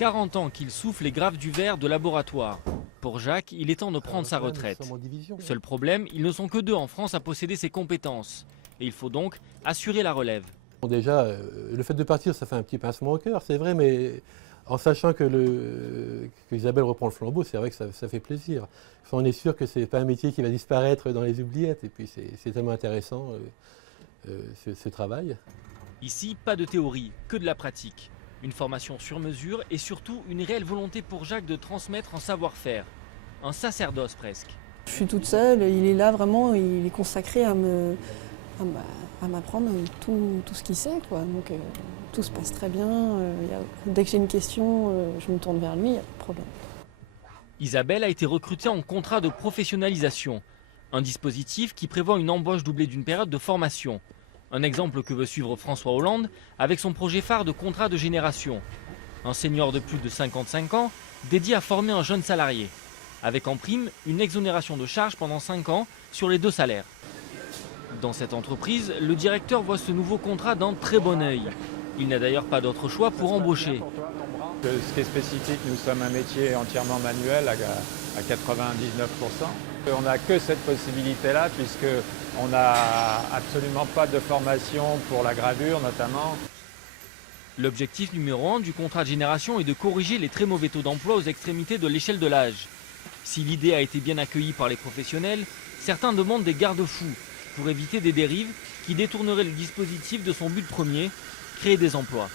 40 ans qu'il souffle et grave du verre de laboratoire. Pour Jacques, il est temps de prendre sa retraite. Seul problème, ils ne sont que 2 en France à posséder ces compétences. Et il faut donc assurer la relève. Bon, déjà, le fait de partir, ça fait un petit pincement au cœur, c'est vrai, mais en sachant que Isabelle reprend le flambeau, c'est vrai que ça fait plaisir. On est sûr que ce n'est pas un métier qui va disparaître dans les oubliettes. Et puis c'est tellement intéressant ce travail. Ici, pas de théorie, que de la pratique. Une formation sur mesure et surtout une réelle volonté pour Jacques de transmettre un savoir-faire. Un sacerdoce presque. Je suis toute seule, il est là vraiment, il est consacré à m'apprendre tout ce qu'il sait, quoi. Donc tout se passe très bien. Dès que j'ai une question, je me tourne vers lui, il n'y a pas de problème. Isabelle a été recrutée en contrat de professionnalisation. Un dispositif qui prévoit une embauche doublée d'une période de formation. Un exemple que veut suivre François Hollande avec son projet phare de contrat de génération. Un senior de plus de 55 ans dédié à former un jeune salarié. Avec en prime une exonération de charges pendant 5 ans sur les 2 salaires. Dans cette entreprise, le directeur voit ce nouveau contrat d'un très bon œil. Il n'a d'ailleurs pas d'autre choix pour embaucher. Ce qui est spécifique, nous sommes un métier entièrement manuel à 99%. On n'a que cette possibilité-là puisqu'on n'a absolument pas de formation pour la gravure notamment. L'objectif numéro 1 du contrat de génération est de corriger les très mauvais taux d'emploi aux extrémités de l'échelle de l'âge. Si l'idée a été bien accueillie par les professionnels, certains demandent des garde-fous pour éviter des dérives qui détourneraient le dispositif de son but premier, créer des emplois.